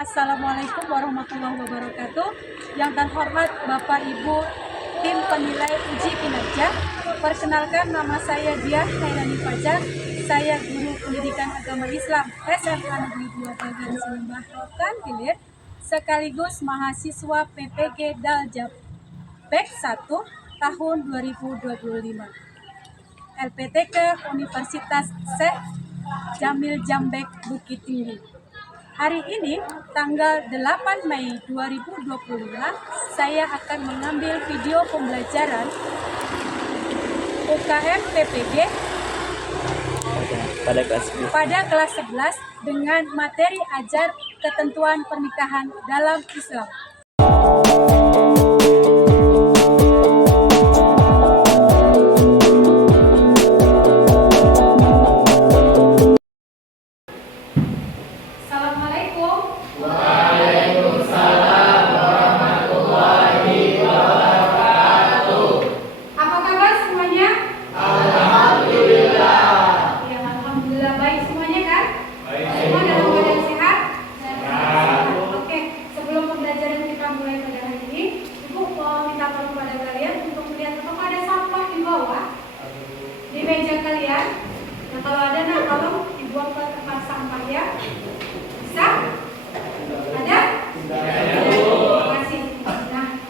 Assalamualaikum warahmatullahi wabarakatuh. Yang terhormat Bapak Ibu tim penilai uji kinerja, perkenalkan nama saya Diah Hairani Fajar. Saya guru pendidikan agama Islam SMA Negeri 2 Bagan Selimbah Rokan Hilir, sekaligus mahasiswa PPG Daljab Bek 1 tahun 2025. LPTK Universitas Syekh Jamil Jambek Bukit Tinggi. Hari ini, tanggal 8 Mei 2025, saya akan mengambil video pembelajaran UKM PPG pada kelas 11 dengan materi ajar ketentuan pernikahan dalam Islam. Di meja kalian, nah kalau ada, kalau dibuang ke tempat sampah ya, bisa? Ada? Terima kasih. Nah,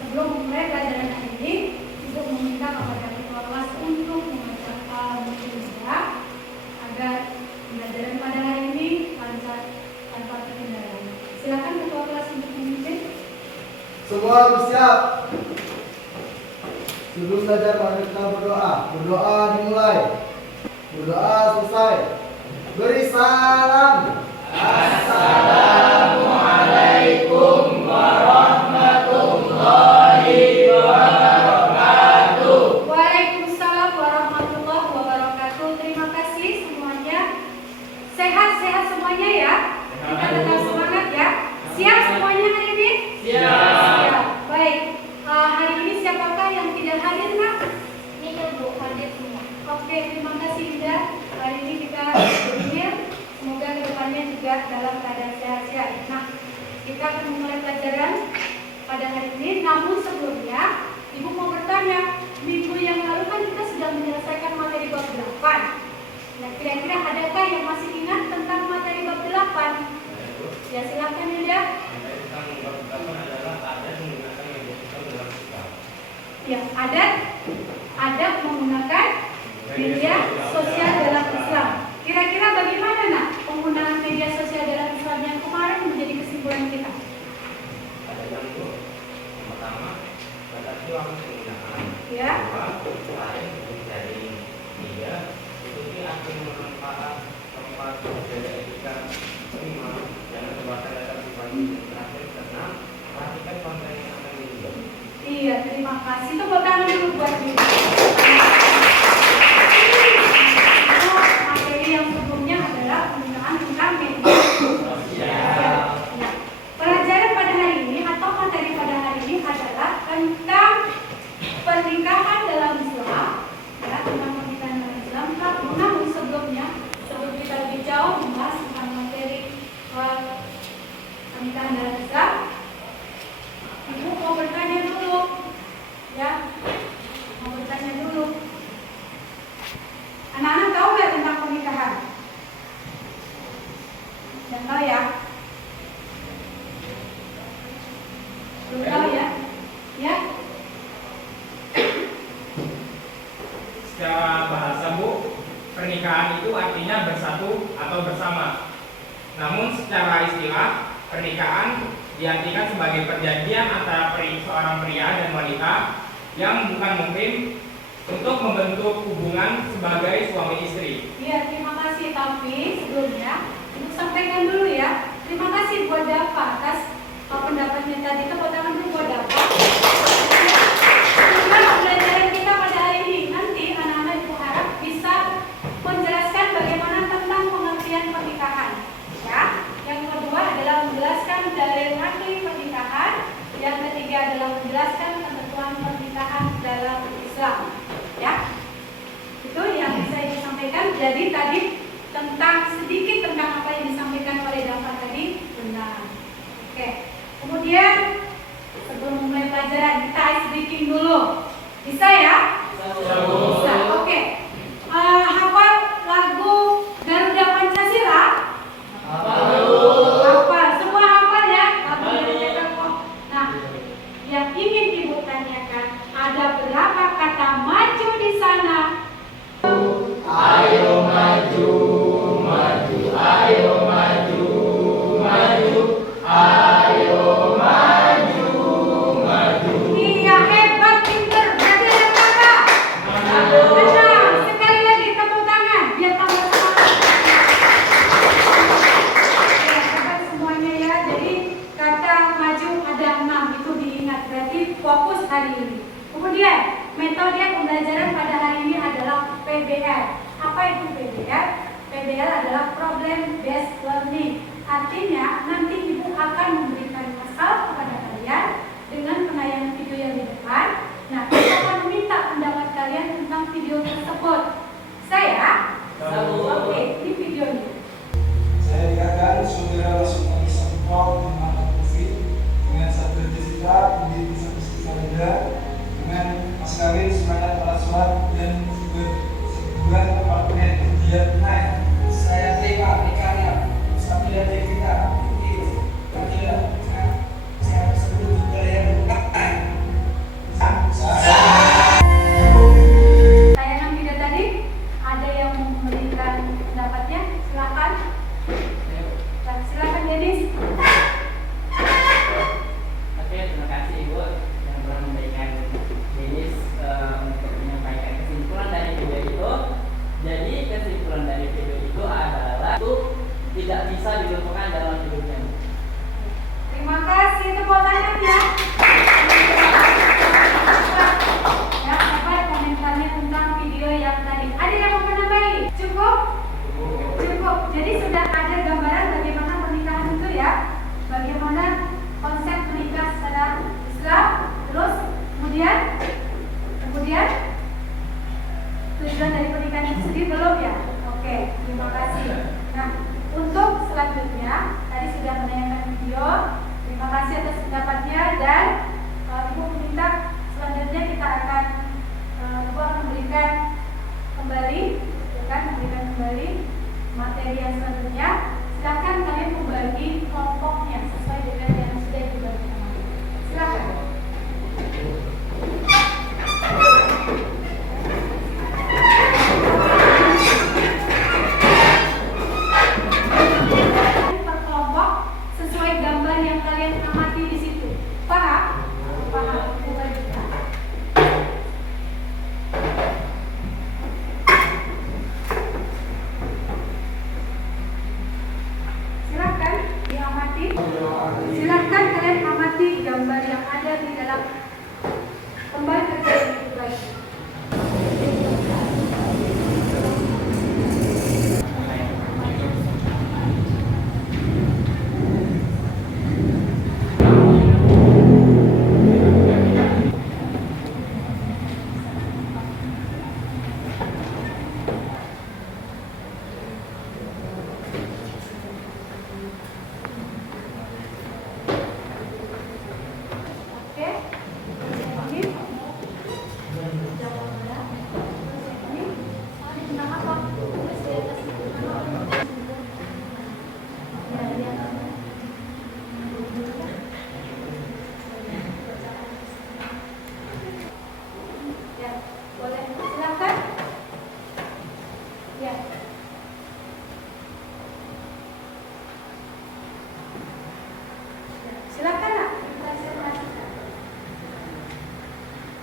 sebelum mulai pelajaran hari ini, Ibu meminta kepada ketua kelas untuk membacakan meja agar pelajaran pada hari ini lancar tanpa terkendala. Silakan ketua kelas untuk memimpin. Semua bersiap. Sebelum belajar mari kita berdoa. Berdoa dimulai. Berdoa selesai. Beri salam. Assalamualaikum warahmatullahi wabarakatuh. Waalaikumsalam warahmatullahi wabarakatuh. Terima kasih semuanya. Sehat-sehat semuanya ya. Kita tetap semangat ya. Siap semuanya hari ini? Siap. Baik. Hari ini siapakah yang tidak hadir, Nak? Ini Bu, hadir semua. Oke, terima kasih Indah. Hari ini kita berpikir semoga kedepannya juga dalam keadaan sehat-sehat. Nah, kita akan memulai pelajaran pada hari ini. Namun sebelumnya, Ibu mau bertanya, minggu yang lalu kan kita sudah menyelesaikan materi bab 8. Nah, kira-kira adakah yang masih ingat tentang materi bab 8? Ya, silakan Indah. Ya, adat menggunakan media sosial dalam Islam. Kira-kira bagaimana nak penggunaan media sosial dalam Islam yang kemarin menjadi kesimpulan kita? Ada yang pertama, batas ruang penggunaan. Ya. Selain dari media, itu akan bermanfaat tempat belajar etika. Kelima, jangan sebarkan data pribadi. Terakhir, keenam, perhatikan konten yang akan dibuat. Iya, terima kasih. Tepuk tangan dulu buat Ibu. Materi yang sebelumnya adalah penggunaan tentang media sosial. Nah, pelajaran pada hari ini atau materi pada hari ini adalah tentang pernikahan dalam Islam. Ya, tentang pernikahan dalam Islam. Namun sebelumnya, sebelum kita lebih jauh membahas tentang materi pernikahan dalam Islam, Ibu mau bertanya dulu, ya, mau bertanya dulu. Anak-anak tahu nggak tentang pernikahan? Yang tahu ya? Belum tahu ya? Ya? Secara bahasa Bu, pernikahan itu artinya bersatu atau bersama. Namun secara istilah, pernikahan diartikan sebagai perjanjian antara seorang pria dan wanita yang bukan muhrim untuk membentuk hubungan sebagai suami istri. Iya, terima kasih. Tapi sebelumnya, untuk sampaikan dulu ya. Terima kasih buat Dapa atas pendapatnya tadi. Tepuk tangan dulu buat Dapa. Nah, pelajaran kita pada hari ini nanti anak-anak Ibu harap bisa menjelaskan bagaimana tentang pengertian pernikahan. Ya, yang kedua adalah menjelaskan dalil arti pernikahan. Yang ketiga adalah menjelaskan ketentuan pernikahan dalam Islam. Ya, itu yang bisa Ibu sampaikan. Jadi tadi tentang sedikit tentang apa yang disampaikan oleh Dava tadi benar. Oke. Kemudian sebelum mulai pelajaran kita ice breaking dulu. Bisa ya? Bisa. Oke. Hafal lagu Garuda Pancasila? Hafal. Semua hafal ya? Lagu Garuda Pancasila. Nah, yang ingin Ibu tanyakan, ada berapa kata maju di sana? Ayo maju, maju, ayo maju, maju, ayo maju, maju. Iya, hebat, pinter. Berarti ada kata. Benar. Sekali lagi tepuk tangan biar tambah semangat. Ya, hebat semuanya ya. Jadi kata maju ada 6, itu diingat. Berarti fokus hari ini. Kemudian metode pembelajaran pada hari ini adalah PBL. Apa itu PBL? PBL adalah Problem Based Learning. Artinya nanti Ibu akan memberikan masalah kepada kalian dengan penayangan video yang di depan. Nah, kita akan meminta pendapat kalian tentang video tersebut. Saya? Oke, ini videonya. Saya dikatakan saudara Rasulullah SAW di mata Covid dengan Sabda Jessica di satu saja dengan Mas Kawin semangat para sholat dan sebulan kepartian dia naik. Saya terima ikannya sambil dari kita itu karena saya tersebut juga yang naik. Tayangan video tadi, ada yang mau memberikan pendapatnya? Silakan. Silakan Denis. Oke, terima kasih Ibu yang telah memberikan Denis untuk menyampaikan kesimpulan dari video itu. Jadi kesimpulan dari video itu adalah itu tidak bisa dilupakan dalam hidupnya. Terima kasih, tepuk tangan ya. Ya, hebat komentarnya tentang video yang tadi. Ada yang mau menambahi? Cukup? Cukup. Jadi sudah ada gambaran bagaimana pernikahan itu ya. Bagaimana konsep menikah secara Islam. Terus kemudian tujuan dari pernikahan itu sendiri belum ya? Oke, terima kasih. Nah, untuk selanjutnya tadi sudah menayangkan video. Terima kasih atas pendapatnya dan Ibu meminta selanjutnya kita akan Ibu akan memberikan kembali materi yang selanjutnya. Silakan kalian membagi kelompoknya sesuai dengan yang sudah dibagi. Silakan. Per kelompok sesuai gambar yang kalian amati di situ. Paham? Paham. Bagi ya. Silakan diamati. Silakan kalian amati gambar yang ada di dalam kembali kerja itu lagi. Oke. Ini. Ini tentang apa? Ya, boleh silakan. Ya. Silakan nak, presentasikan.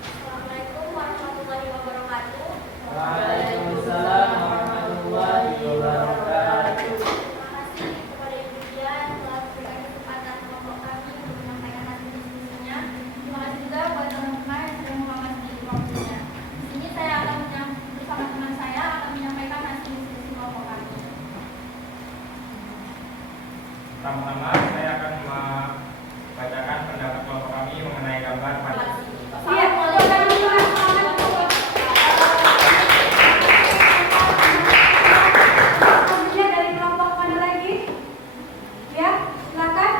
Assalamualaikum warahmatullahi wabarakatuh. Waalaikumsalam warahmatullahi wabarakatuh. Terima kasih kepada Ibu Dia yang telah memberikan kesempatan kelompok kami untuk menyampaikan hasil diskusinya. Terima kasih juga buat teman-teman yang sudah menghormati kelompoknya. Di sini saya akan bersama teman saya akan menyampaikan hasil diskusi kelompok kami. Pertama-tama saya akan membacakan pendapat kelompok kami mengenai gambar Terima pada kasih. Iya, selanjutnya dari kelompok mana lagi? Ya, silakan.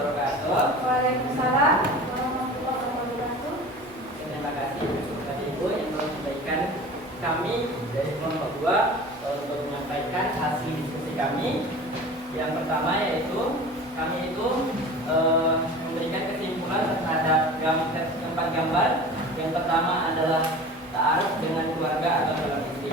wabarakatuh. Waalaikumsalam warahmatullahi wabarakatuh. Terima kasih kepada Ibu yang telah menyampaikan kami dari kelompok 2 untuk menyampaikan hasil diskusi kami. Yang pertama yaitu kami itu memberikan kesimpulan terhadap 4 gambar. Yang pertama adalah ta'aruf dengan keluarga atau calon istri.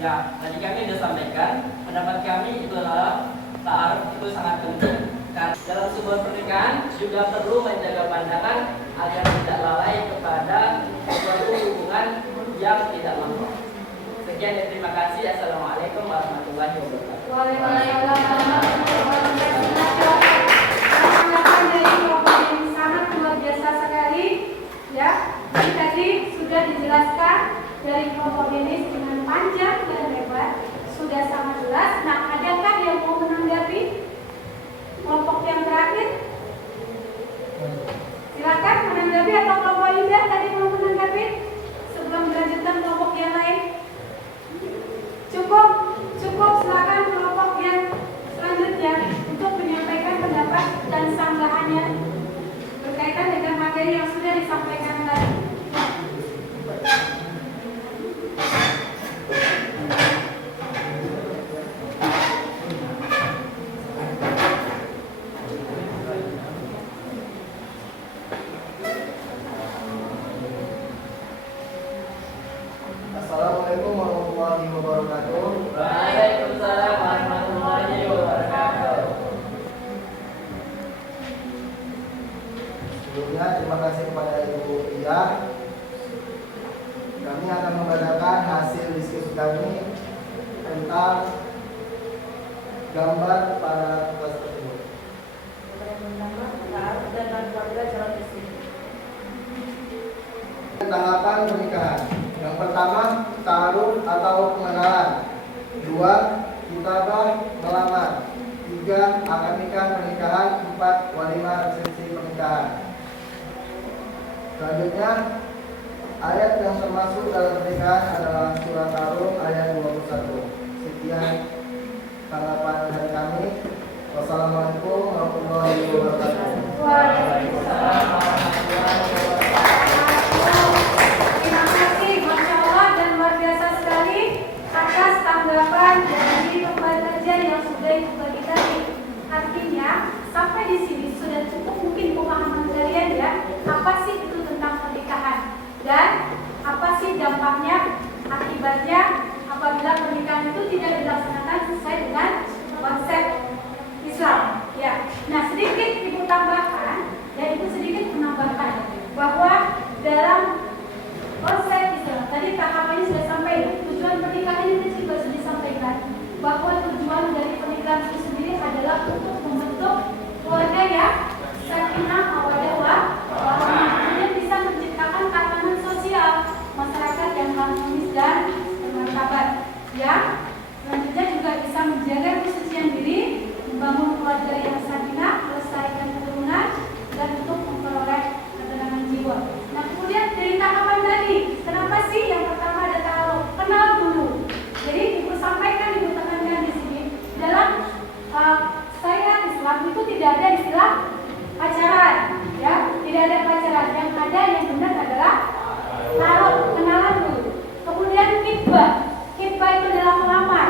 Ya, tadi kami sudah sampaikan pendapat kami itu adalah ta'aruf itu sangat penting. Karena dalam sebuah pernikahan juga perlu menjaga pandangan agar tidak lalai kepada suatu hubungan yang tidak lengkap. Sekian dan terima kasih. Assalamualaikum warahmatullahi wabarakatuh. Waalaikumsalam warahmatullahi wabarakatuh. Tanggapan dari kelompok ini sangat luar biasa sekali, ya. Jadi tadi sudah dijelaskan dari kelompok ini dengan panjang dan lebar, sudah sangat jelas. Nah, adakah yang mau menanggapi kelompok yang terakhir? Silakan menanggapi, atau kelompok Indah tadi mau menanggapi sebelum melanjutkan kelompok yang lain? Cukup, silakan kelompok yang selanjutnya untuk menyampaikan pendapat dan sanggahannya berkaitan dengan materi yang sudah disampaikan tadi. Assalamualaikum warahmatullahi wabarakatuh. Waalaikumsalam warahmatullahi wabarakatuh. Sebelumnya terima kasih kepada Ibu Iya. Kami akan membacakan hasil diskusi kami tentang gambar pada tugas tersebut. Tahapan pernikahan. Yang pertama, ta'aruf atau pengenalan. 2, kitabah melamar. 3, akad nikah pernikahan. 4, walimah resepsi pernikahan. Selanjutnya, ayat yang termasuk dalam pernikahan adalah surat Ar-Rum ayat 21. Sekian tanggapan dari kami. Wassalamualaikum warahmatullahi wabarakatuh. Waalaikumsalam warahmatullahi wabarakatuh. Terima kasih, Masya Allah, dan luar biasa sekali atas tanggapan dari tempat kerja yang sudah Ibu bagi tadi. Artinya, sampai di sini sudah cukup mungkin pemahaman kalian, ya, apa sih itu tentang pernikahan dan apa sih dampaknya, akibatnya apabila pernikahan itu tidak dilaksanakan sesuai dengan konsep Islam. Ya, nah sedikit Ibu tambahkan dan Ibu sedikit menambahkan bahwa dalam konsep Islam tadi tahapannya sudah sampai, tujuan pernikahan itu juga sudah disampaikan bahwa tujuan dari pernikahan itu sendiri adalah untuk membentuk keluarga yang sakinah, mawaddah, warahmah, kemudian bisa menciptakan tatanan sosial masyarakat yang harmonis dan bermartabat. Ya, selanjutnya juga bisa menjaga kesucian diri, membangun keluarga yang sakinah, melestarikan keturunan, dan untuk memperoleh ketenangan jiwa. Nah, kemudian dari tahapan tadi, kenapa sih yang pertama ada ta'aruf? Kenal dulu. Jadi Ibu sampaikan, Ibu tekankan di sini dalam syariat Islam itu tidak ada istilah pacaran, ya, tidak ada pacaran. Yang ada yang benar adalah ta'aruf, kenalan dulu. Kemudian khitbah itu adalah melamar,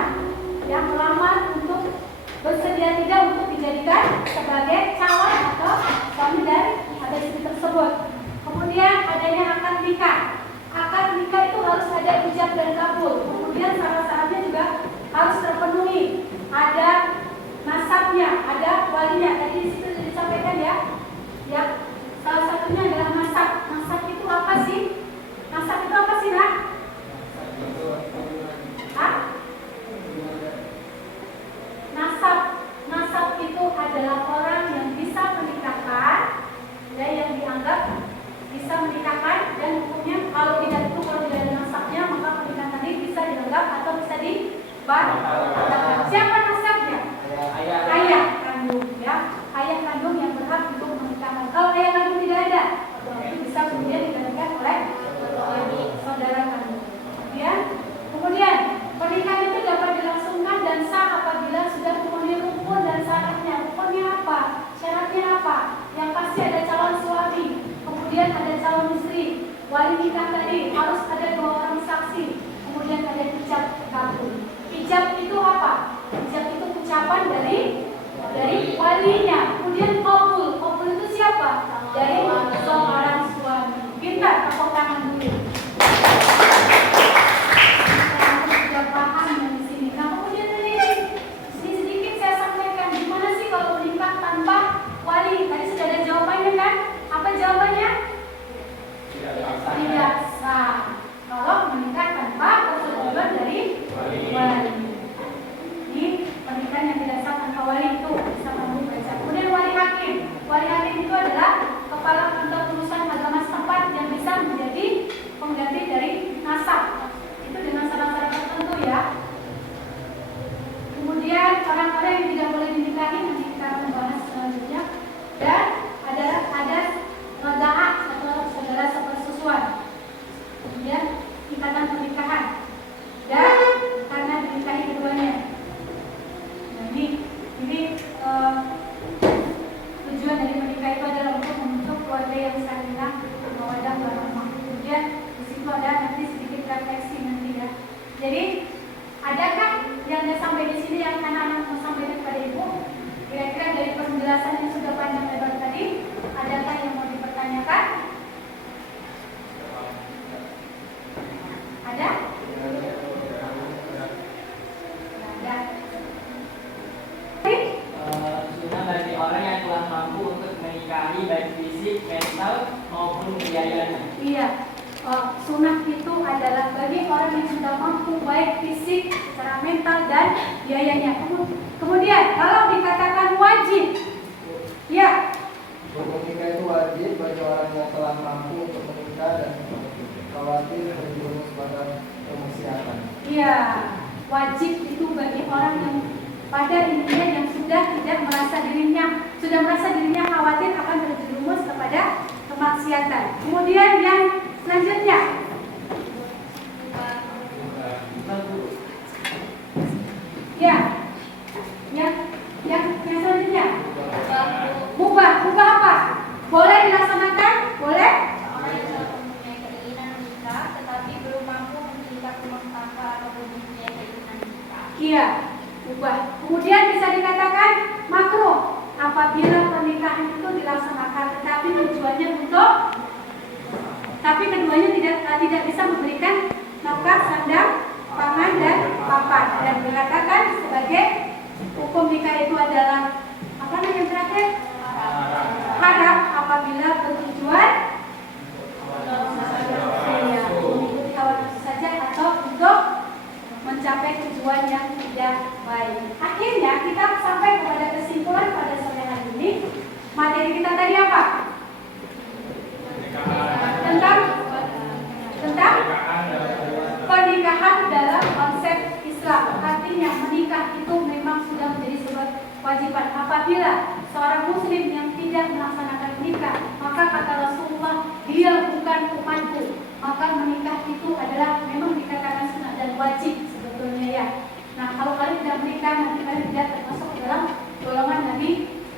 yang melamar untuk bersedia tidak untuk dijadikan sebagai calon atau suami dari istri tersebut. Kemudian adanya akad nikah. Akad nikah itu harus ada ijab dan kabul. Kemudian syarat-syaratnya juga harus terpenuhi. Ada nasabnya, ada walinya. Tadi di situ sudah disampaikan, ya. Ya, salah satunya adalah nasab. Nasab itu apa sih? Nasab itu apa sih, Nak? Hah? Nasab itu adalah orang yang bisa menikahkan, dan yang dianggap bisa menikahkan, dan hukumnya kalau tidak ada nasabnya maka pernikahan tadi bisa dianggap atau bisa dibatalkan. Siapa nasabnya? Ayah kandung, ya. Ayah wali nikah tadi harus ada 2 orang saksi, kemudian ada ijab kabul. Ijab itu apa? Ijab itu ucapan dari walinya. Kemudian kabul itu siapa? Dari seorang suami. Pintar, tepuk tangan dulu. Sudah paham di sini. Nah, kemudian ini sedikit saya sampaikan gimana sih kalau menikah tanpa wali. Tadi sudah ada jawabannya kan? Apa jawabannya? Tidak sah. Kalau menikah tanpa persetujuan dari wali. Ini pernikahan yang tidak sah tanpa wali itu bisa kamu baca. Kemudian wali hakim. Wali hakim itu adalah kepala kantor urusan agama setempat yang bisa menjadi pengganti dari nasab. Itu dengan syarat-syarat tertentu ya. Kemudian orang-orang yang tidak boleh dinikahi nanti kita akan bahas selanjutnya. Dan ada rodaah atau saudara sepersusuan. Kemudian ikatan pernikahan. Dan karena dinikahi keduanya. Nah, ini tujuan dari menikah itu adalah untuk membentuk keluarga yang sakinah, mawaddah warahmah. Kemudian di situ ada nanti sedikit refleksi nanti ya. Jadi adakah yang sudah sampai di sini yang anak-anak mau sampaikan kepada ibu? Kira-kira dari penjelasan yang sudah panjang lebar tadi, adakah yang mau dipertanyakan? Ada? Ada. Sunnah bagi orang yang telah mampu untuk menikahi baik fisik, mental maupun biayanya. Iya. Sunnah itu adalah bagi orang yang sudah mampu baik fisik, secara mental dan biayanya. Kemudian kalau dikatakan wajib, ya. Menikah itu wajib bagi orang yang telah mampu untuk menikah dan khawatir terjerumus pada kemaksiatan. Iya, wajib itu bagi orang yang pada intinya yang sudah merasa dirinya khawatir akan terjerumus kepada kemaksiatan. Kemudian yang selanjutnya, ya, yang selanjutnya, mubah apa? Boleh dilaksanakan? Boleh? Orang yang telah mempunyai keinginan menikah tetapi belum mampu mengikat rumah tangga atau mempunyai keinginan menikah. Iya, mubah. Kemudian bisa dikatakan makruh apabila pernikahan itu dilaksanakan tetapi tujuannya tapi keduanya tidak bisa memberikan nafkah, sandang, pangan dan papan, dan dikatakan sebagai hukum nikah itu adalah apa namanya terakhir? Haram apabila bertujuan mengikuti hawa nafsu saja atau untuk mencapai tujuan yang tidak baik. Akhirnya kita sampai kepada kesimpulan pada sore hari ini. Materi kita tadi apa? Tentang pernikahan dalam konsep Islam. Artinya menikah itu memang sudah menjadi sebuah kewajiban. Apabila seorang muslim yang tidak melaksanakan menikah, maka kata Rasulullah, dia bukan umatku. Maka menikah itu adalah memang dikatakan sunnah dan wajib sebetulnya ya. Nah, kalau kalian tidak menikah, nanti kalian tidak termasuk dalam golongan Nabi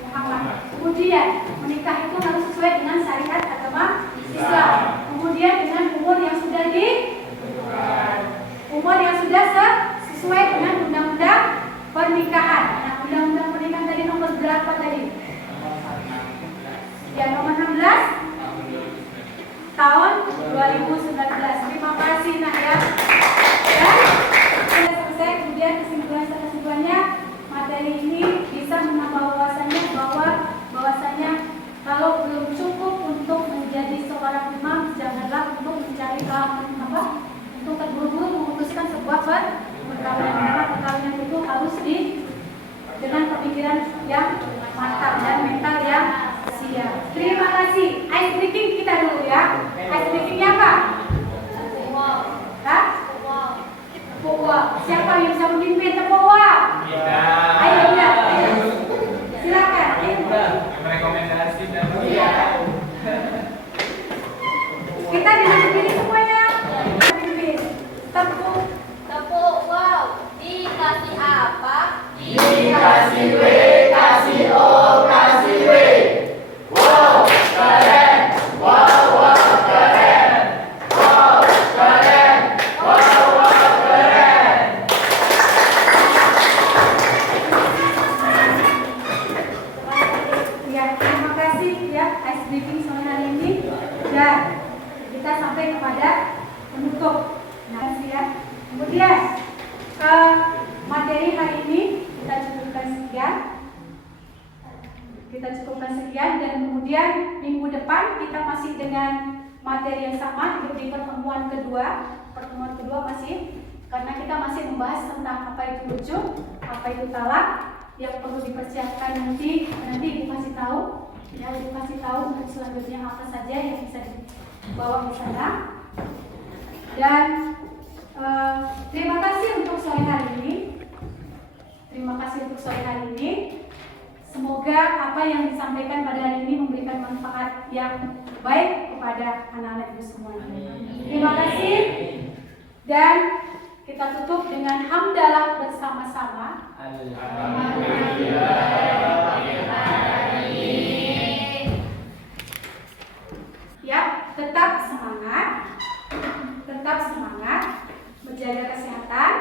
Muhammad. Kemudian menikah itu harus sesuai dengan syariat agama Islam. Kemudian dengan umur yang sudah sesuai dengan undang-undang pernikahan. Nah, undang-undang pernikahan tadi nomor berapa tadi? Ya, nomor 16 tahun 2019. Terima kasih nak ya. Dan sudah selesai. Kemudian kesimpulannya materi ini bisa menambah bahwasanya kalau belum cukup untuk menjadi seorang imam, janganlah untuk mencari untuk terburu-buru memutuskan sebuah perkawinan. Karena perkawinan itu harus dengan pemikiran yang matang dan mental yang siap. Terima kasih. Ice breaking kita dulu ya. Ice breakingnya apa? Hah? Tepuk wah. Siapa yang bisa memimpin tepuk wah? Ayo udah. Silakan. Rekomendasi dan Kita duduk semuanya. Tepuk wow. Dikasih apa? Dikasih W, kasih O, kasih W. Wow, keren. Wow, wow, keren. tutup. Nah, ya. Kemudian materi hari ini kita cukupkan sekian dan kemudian minggu depan kita masih dengan materi yang sama di pertemuan kedua masih, karena kita masih membahas tentang apa itu rujuk, apa itu talak, yang perlu dipersiapkan nanti Ibu kasih tahu untuk selanjutnya apa saja yang bisa dibawa di sana. Dan terima kasih untuk sore hari ini. Semoga apa yang disampaikan pada hari ini memberikan manfaat yang baik kepada anak-anak Ibu semuanya. Terima kasih. Dan kita tutup dengan hamdalah bersama-sama. Ya, tetap semangat, menjaga kesehatan.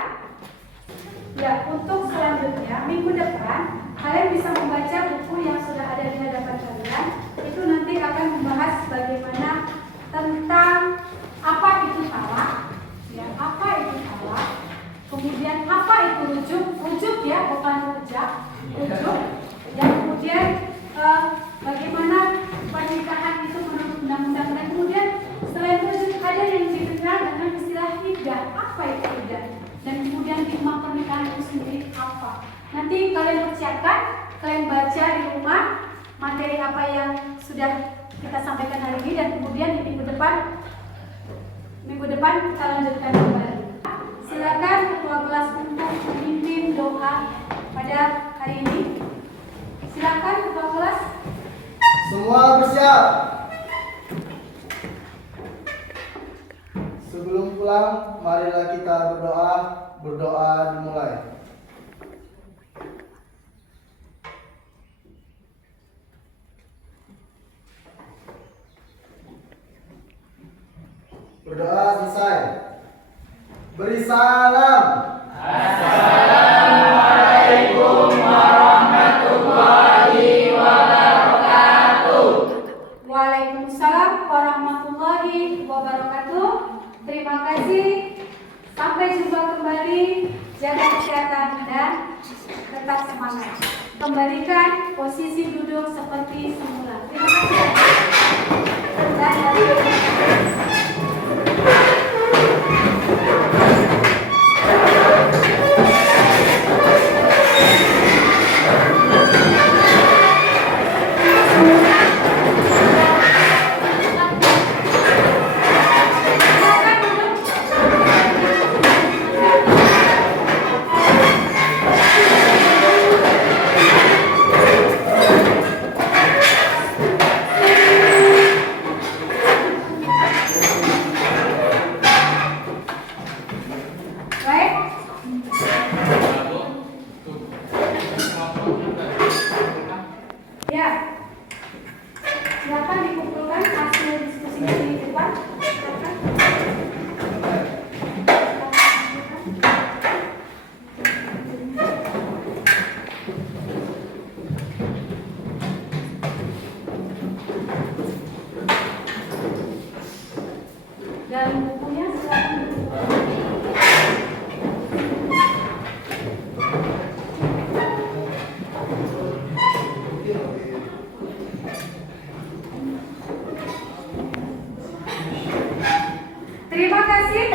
Ya, untuk selanjutnya minggu depan kalian bisa membaca buku yang sudah ada di hadapan kalian. Itu nanti akan membahas bagaimana tentang apa itu talak, ya, apa itu talak, kemudian apa itu rujuk ya, bukan rujuk, dan kemudian bagaimana pernikahan itu menurut undang-undang, dan kemudian selain rujuk ada yang dikenal dengan istilah iddah, apa itu iddah, dan kemudian hikmah pernikahan itu sendiri apa. Nanti kalian persiapkan, kalian baca di rumah materi apa yang sudah kita sampaikan hari ini, dan kemudian di minggu depan kita lanjutkan kembali. Silakan ketua kelas untuk memimpin doa pada hari ini. Silakan ketua kelas. Semua bersiap. Sebelum pulang, marilah kita berdoa. Berdoa dimulai. Berdoa selesai. Beri salam. Assalamualaikum warahmatullahi wabarakatuh. Waalaikumsalam warahmatullahi wabarakatuh. Terima kasih. Sampai jumpa kembali. Jaga kesehatan dan tetap semangat. Kembalikan posisi duduk seperti semula. Terima kasih. Terima kasih.